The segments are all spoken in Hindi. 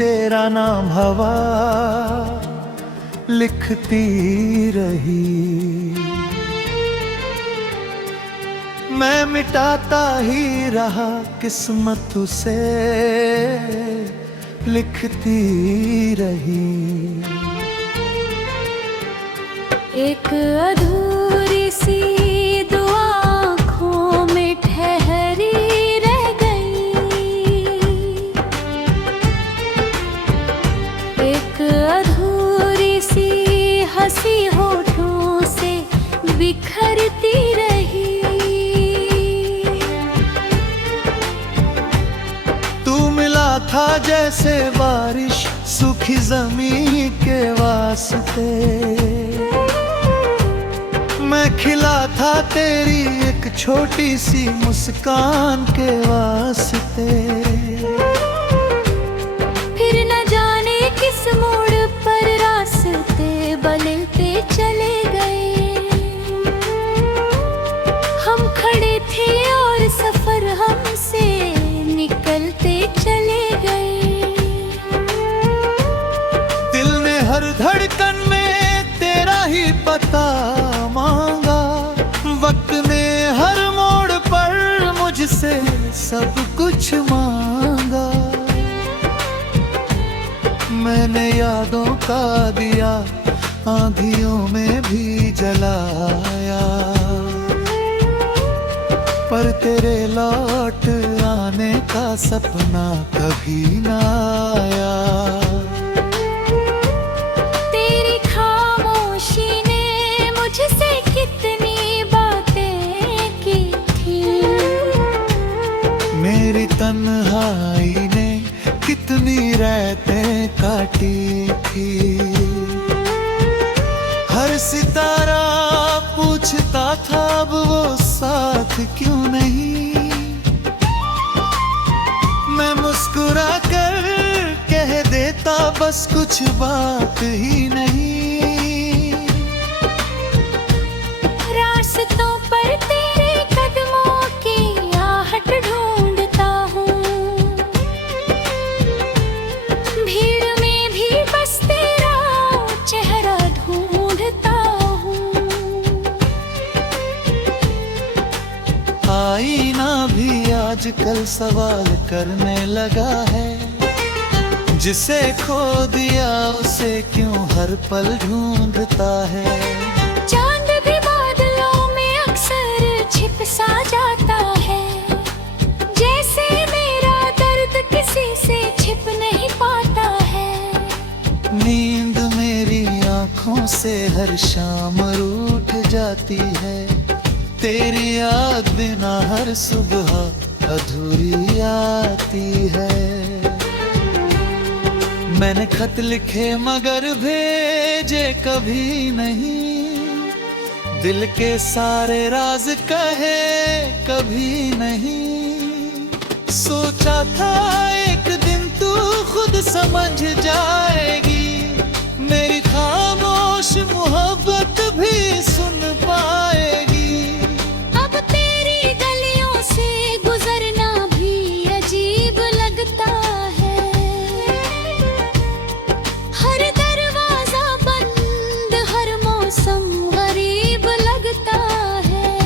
तेरा नाम हवा लिखती रही। मैं मिटाता ही रहा, किस्मत उसे लिखती रही। एक अधूरी सी दुआ आँखों में ठहरी रह गई। एक अधूरी सी हंसी होठों से बिखरती रही। तू मिला था जैसे बारिश सूखी जमीन के वास्ते। मैं खिला था तेरी एक छोटी सी मुस्कान के वास्ते। फिर न जाने किस मोड़ पर रास्ते बदलते चले गए। हम खड़े थे और सफर हमसे निकलते चले गए। दिल ने हर धड़कन में तेरा ही पता मांगा। वक्त ने हर मोड़ पर मुझसे सब कुछ मांगा। मैंने यादों का दिया आंधियों में भी जलाया, पर तेरे लौट आने का सपना कभी ना आया। तेरी खामोशी ने मुझसे कितनी बातें की थी। मेरी तन्हाई ने कितनी रातें काटी थी। हर सितारा पूछता था अब वो साथ क्यों नहीं। मैं मुस्कुरा कर कह देता बस कुछ बात ही नहीं। रास्तों पर तेरे कदमों की आहट ढूंढता हूँ। भीड़ में भी बस तेरा चेहरा ढूंढता हूँ। आईना भी आजकल सवाल करने लगा है। जिसे खो दिया उसे क्यों हर पल ढूंढता है। चांद भी बादलों में अक्सर छिप सा जाता है। जैसे मेरा दर्द किसी से छिप नहीं पाता है। नींद मेरी आंखों से हर शाम रूठ जाती है। तेरी याद बिना हर सुबह अधूरी आती है। मैंने खत लिखे मगर भेजे कभी नहीं। दिल के सारे राज कहे कभी नहीं। सोचा था एक दिन तू खुद समझ जाएगी। मेरी खामोश मोहब्बत भी सुन पाएगी। अब तेरी गलियों से गुजरना भी अजीब लगता है। हर दरवाजा बंद, हर मौसम गरीब लगता है।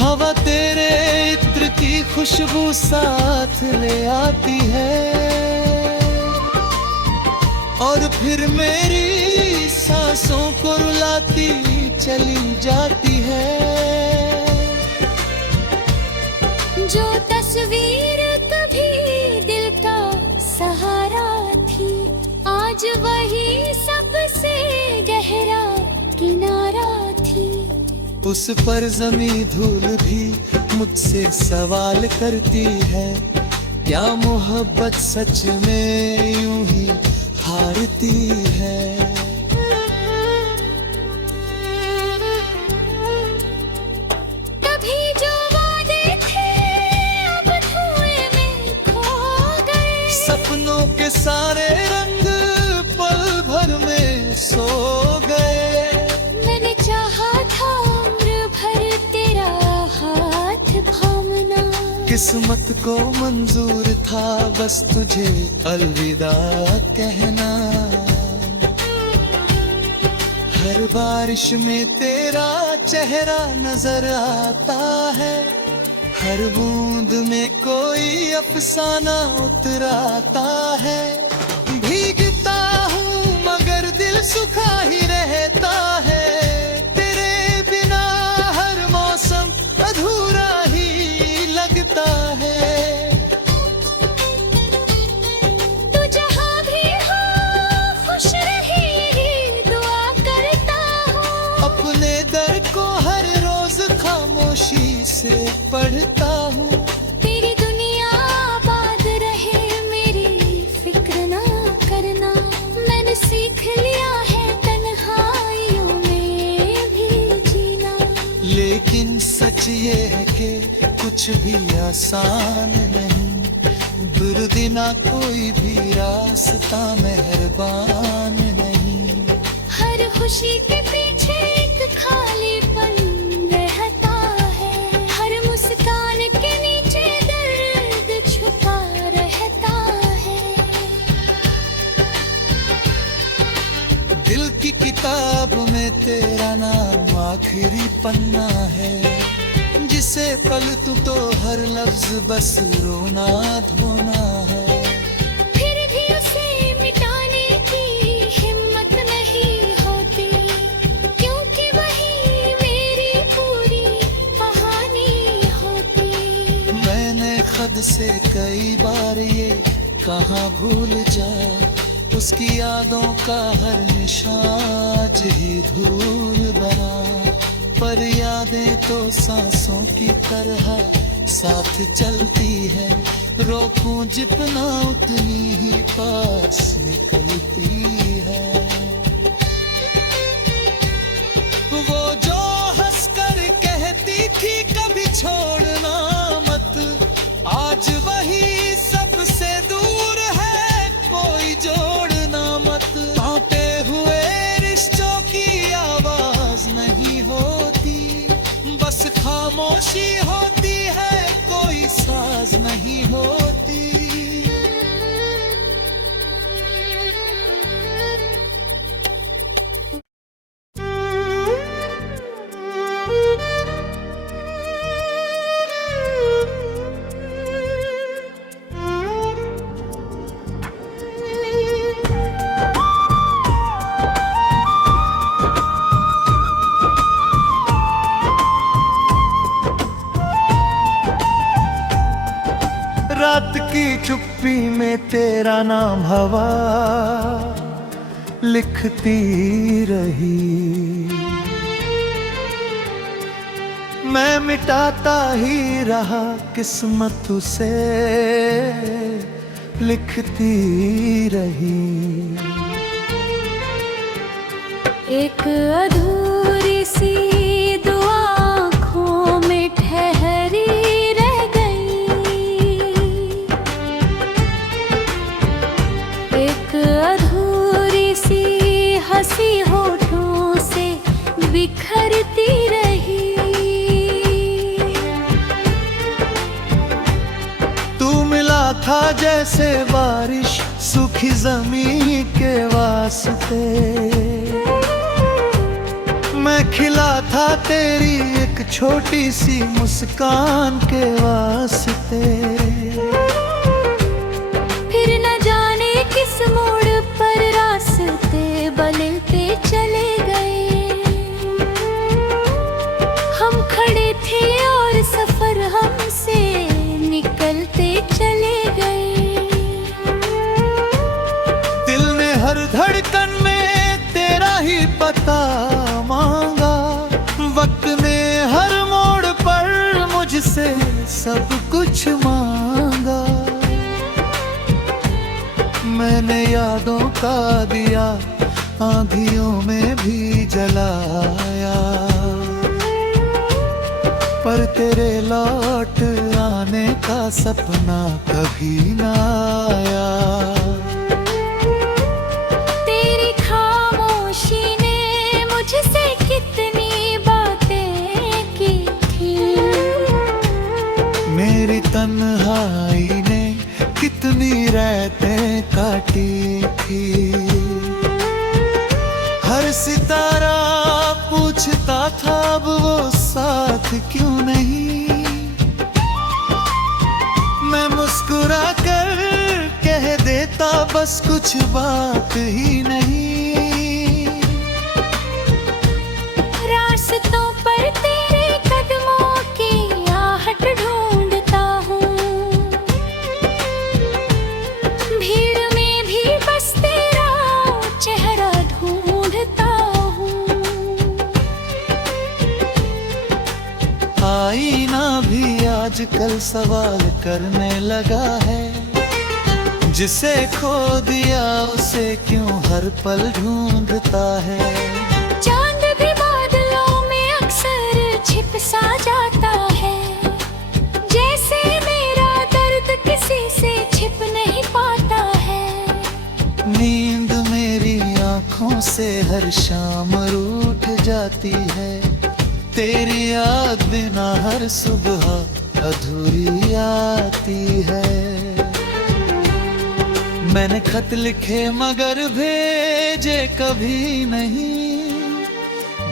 हवा तेरे इत्र की खुशबू साथ ले आती है। और फिर मेरी सांसों को रुलाती चली जाती है। जो तस्वीर कभी दिल का सहारा थी, आज वही सबसे गहरा किनारा थी। उस पर जमी धूल भी मुझसे सवाल करती है। क्या मोहब्बत सच में यूं ही हारती है। कभी जो वादे थे अब धुएं में खो गए। सपनों के सारे रंग पल भर में सो गए। मैंने चाहा था उम्र भर तेरा हाथ थामना। किस्मत को मंजूर था बस तुझे अलविदा कहना। हर बारिश में तेरा चेहरा नजर आता है, हर बूंद में कोई अफसाना उतराता है। भीगता हूँ मगर दिल सूखा ही रहता है, तेरे बिना हर मौसम अधूरा ही लगता है। तू जहाँ भी हो खुश रहे यही दुआ करता हूँ, अपने दर को हर रोज खामोशी से पढ़ता हूँ। तेरी दुनिया आबाद रहे मेरी फिक्र ना करना। मैंने सीख लिया है तन्हाइयों में भी जीना। लेकिन सच ये है कि कुछ भी आसान नहीं, दुर्दिना कोई भी रास्ता मेहरबान नहीं। हर खुशी के पीछे एक खालीपन रहता है, हर मुस्कान के नीचे दर्द छुपा रहता है। दिल की किताब में तेरा नाम आखिरी पन्ना है, जिसे पलटूं तो हर लफ्ज बस रोना धोना है। फिर भी उसे मिटाने की हिम्मत नहीं होती, क्योंकि वही मेरी पूरी कहानी होती। मैंने खुद से कई बार ये कहाँ भूल जा, उसकी यादों का हर निशान ही धूल बना। पर यादें तो सांसों की तरह साथ चलती है, रोकूं जितना उतनी ही पास निकलती है। वो जो हंसकर कहती थी कभी छोड़ना मत, आज वही सबसे दूर है कोई जोड़ना मत। कांपे हुए रिश्तों की आवाज नहीं होती, बस खामोशी होती है कोई साज नहीं होती। रात की चुप्पी में तेरा नाम हवा लिखती रही, मैं मिटाता ही रहा किस्मत उसे लिखती रही। एक अधूरी सी दुआ आँखों में ठहरी रह गई, एक अधूरी सी हंसी होठों से बिखरती रही। तू मिला था जैसे बारिश सूखी जमीन के वास्ते, मैं खिला था तेरी एक छोटी सी मुस्कान के वास्ते। फिर न जाने किस मोड़ पर रास्ते बदलते चले गए, हम खड़े थे और सफर हमसे निकलते चले गए। दिल ने हर धड़कन में तेरा ही पता मांगा, वक्त ने हर मोड़ पर मुझसे सब कुछ मांगा। मैंने यादों का दिया आंधियों में भी जलाया, पर तेरे लौट आने का सपना कभी ना आया। तेरी खामोशी ने मुझसे कितनी बातें की थी, मेरी तन रहते काटी थी। हर सितारा पूछता था अब वो साथ क्यों नहीं। मैं मुस्कुरा कर कह देता बस कुछ बात ही नहीं। रास्तों पर तेरे कदमों की आहट ढूंढता हूँ, भीड़ में भी बस तेरा चेहरा ढूंढता हूँ। आईना भी आजकल सवाल करने लगा है, जिसे खो दिया उसे क्यों हर पल ढूंढता है। चांद भी बादलों में अक्सर छिप सा जाता है, जैसे मेरा दर्द किसी से छिप नहीं पाता है। नींद मेरी आंखों से हर शाम रूठ जाती है, तेरी याद बिना हर सुबह अधूरी आती है। मैंने खत लिखे मगर भेजे कभी नहीं,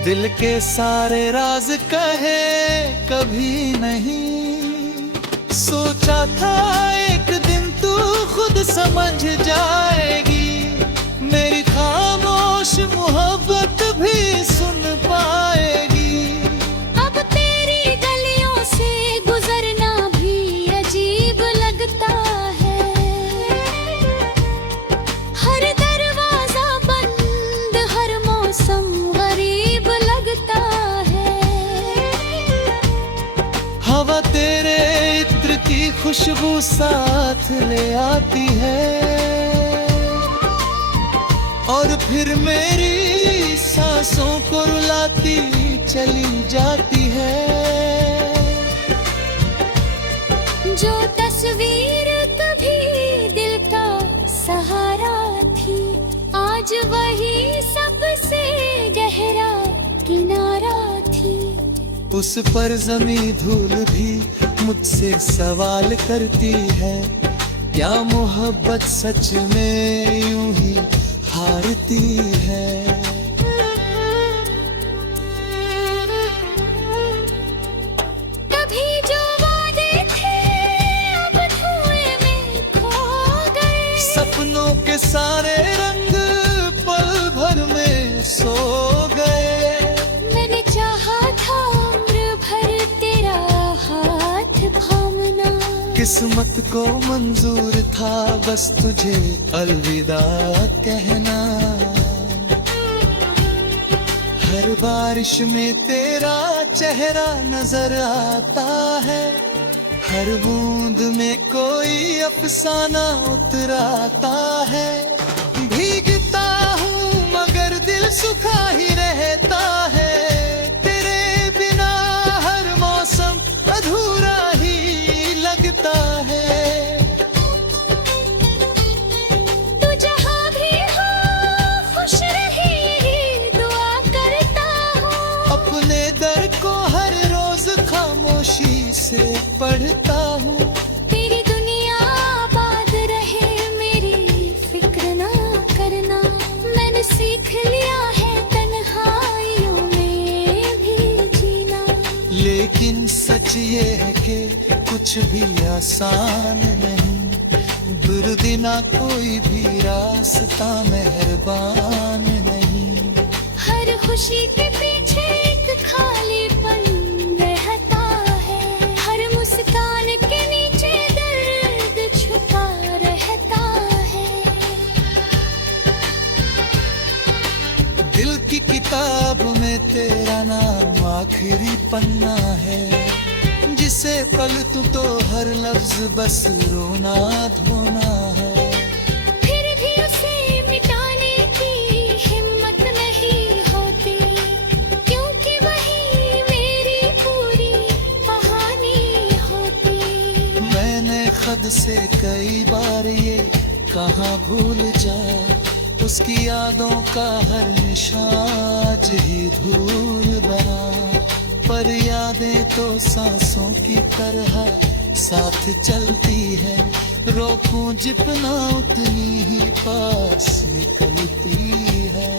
दिल के सारे राज कहे कभी नहीं। सोचा था एक दिन तू खुद समझ जाएगी, मेरी खामोश मोहब्बत भी सुन पाएगी। अब तेरी गलियों से गुजरना भी अजीब लगता है, हर दरवाजा बंद हर मौसम गरीब लगता है। हवा तेरे इत्र की खुशबू साथ ले आती है, और फिर मेरी सांसों को रुलाती चली जाती है। जो तस्वीर कभी दिल का सहारा थी, आज वही सबसे गहरा किनारा थी। उस पर जमी धूल भी मुझसे सवाल करती है, क्या मोहब्बत सच में यूं ही हारती है। कभी जो वादे थे अब धुएं में खो गए, सपनों के सारे रंग पल भर में सो गए। मैंने चाहा था उम्र भर तेरा हाथ थामना, किस्मत को मंजूर था बस तुझे अलविदा कहना। हर बारिश में तेरा चेहरा नजर आता है, हर बूंद में कोई अफसाना उतराता है। भीगता हूँ मगर दिल सूखा ही रहता है, तेरे बिना हर मौसम अधूरा ही लगता है। तू जहाँ भी हो खुश रहे यही दुआ करता हूँ, अपने दर को हर रोज खामोशी से पढ़ता हूँ। तेरी दुनिया आबाद रहे मेरी फिक्र ना करना। मैंने सीख लिया है तन्हाइयों में भी जीना, लेकिन सच ये है कि कुछ भी आसान नहीं, दुर्दिना कोई भी रास्ता मेहरबान नहीं। हर खुशी के पीछे एक खालीपन रहता है, हर मुस्कान के नीचे दर्द छुपा रहता है। दिल की किताब में तेरा नाम आखिरी पन्ना है, जिसे पलटूं तो हर लफ्ज बस रोना धोना है। फिर भी उसे मिटाने की हिम्मत नहीं होती, क्योंकि वही मेरी पूरी कहानी होती। मैंने खुद से कई बार ये कहाँ भूल जा, उसकी यादों का हर निशान ही धूल बना। पर यादें तो सांसों की तरह साथ चलती है, रोकूं जितना उतनी ही पास निकलती है।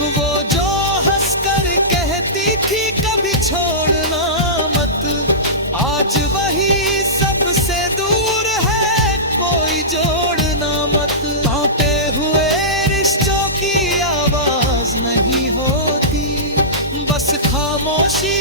वो जो हंसकर कहती थी कभी छोड़ना मत, आज वही सबसे दूर है, कोई जोड़ना मत। कांपे हुए रिश्तों की आवाज नहीं होती, बस खामोशी